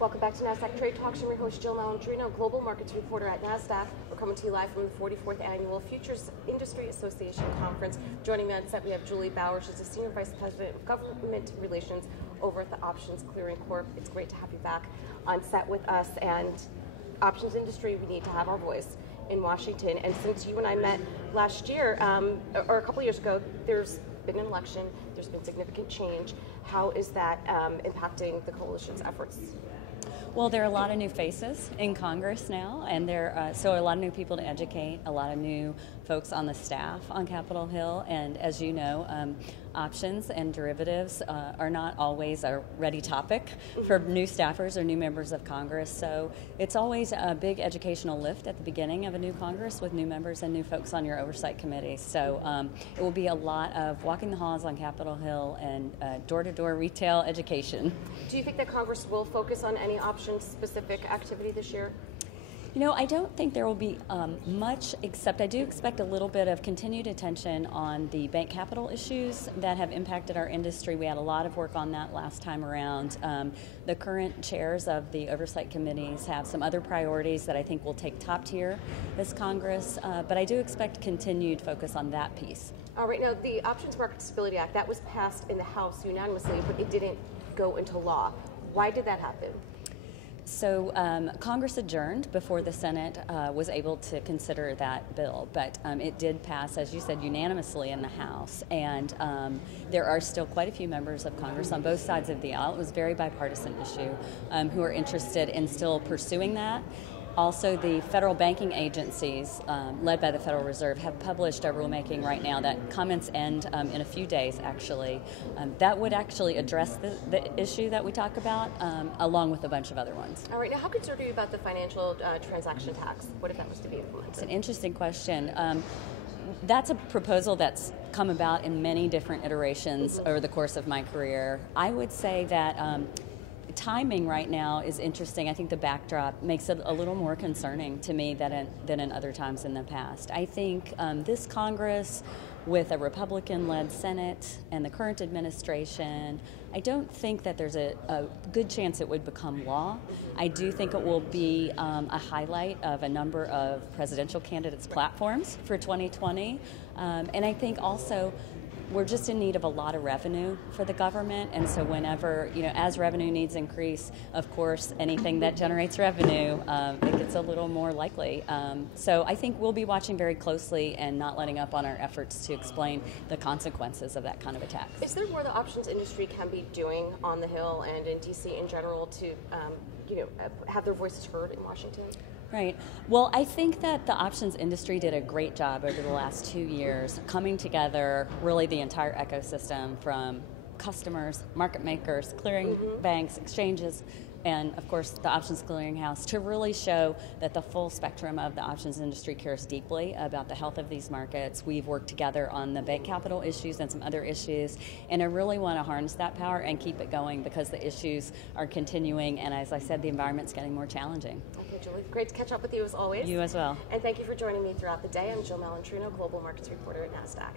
Welcome back to Nasdaq Trade Talks. I'm your host, Jill Malandrino, Global Markets Reporter at Nasdaq. We're coming to you live from the 44th Annual Futures Industry Association Conference. Joining me on set, we have Julie Bauer. She's the Senior Vice President of Government Relations over at the Options Clearing Corp. It's great to have you back on set with us. And options industry, we need to have our voice in Washington. And since you and I met last year, or a couple years ago, there's been an election, there's been significant change. How is that impacting the coalition's efforts? Well, there are a lot of new faces in Congress now, and so a lot of new people to educate, a lot of new folks on the staff on Capitol Hill, and as you know, options and derivatives are not always a ready topic for new staffers or new members of Congress, so it's always a big educational lift at the beginning of a new Congress with new members and new folks on your oversight committee. So it will be a lot of walking the halls on Capitol Hill and door-to-door retail education. Do you think that Congress will focus on any options-specific activity this year? You know, I don't think there will be much, except I do expect a little bit of continued attention on the bank capital issues that have impacted our industry. We had a lot of work on that last time around. The current chairs of the oversight committees have some other priorities that I think will take top tier this Congress, but I do expect continued focus on that piece. All right, now the Options Market Stability Act, that was passed in the House unanimously, but it didn't go into law. Why did that happen? So Congress adjourned before the Senate was able to consider that bill, but it did pass, as you said, unanimously in the House, and there are still quite a few members of Congress on both sides of the aisle. It was a very bipartisan issue who are interested in still pursuing that. Also, the federal banking agencies, led by the Federal Reserve, have published a rulemaking right now that comments end in a few days, actually. That would actually address the issue that we talk about, along with a bunch of other ones. All right, now how concerned are you about the financial transaction tax? What if that was to be implemented? It's an interesting question. That's a proposal that's come about in many different iterations over the course of my career. I would say that timing right now is interesting. I think the backdrop makes it a little more concerning to me than in other times in the past. I think this Congress, with a Republican-led Senate and the current administration, I don't think that there's a good chance it would become law. I do think it will be a highlight of a number of presidential candidates' platforms for 2020. And I think also we're just in need of a lot of revenue for the government, and so whenever, as revenue needs increase, of course, anything that generates revenue, it gets a little more likely. So I think we'll be watching very closely and not letting up on our efforts to explain the consequences of that kind of a tax. Is there more the options industry can be doing on the Hill and in D.C. in general to, have their voices heard in Washington? Right. Well, I think that the options industry did a great job over the last 2 years coming together, really the entire ecosystem from customers, market makers, clearing banks, exchanges, and of course the Options Clearinghouse, to really show that the full spectrum of the options industry cares deeply about the health of these markets. We've worked together on the bank capital issues and some other issues, and I really want to harness that power and keep it going because the issues are continuing, and as I said, the environment's getting more challenging. Okay, Julie, great to catch up with you as always. You as well. And thank you for joining me throughout the day. I'm Jill Malandrino, Global Markets Reporter at Nasdaq.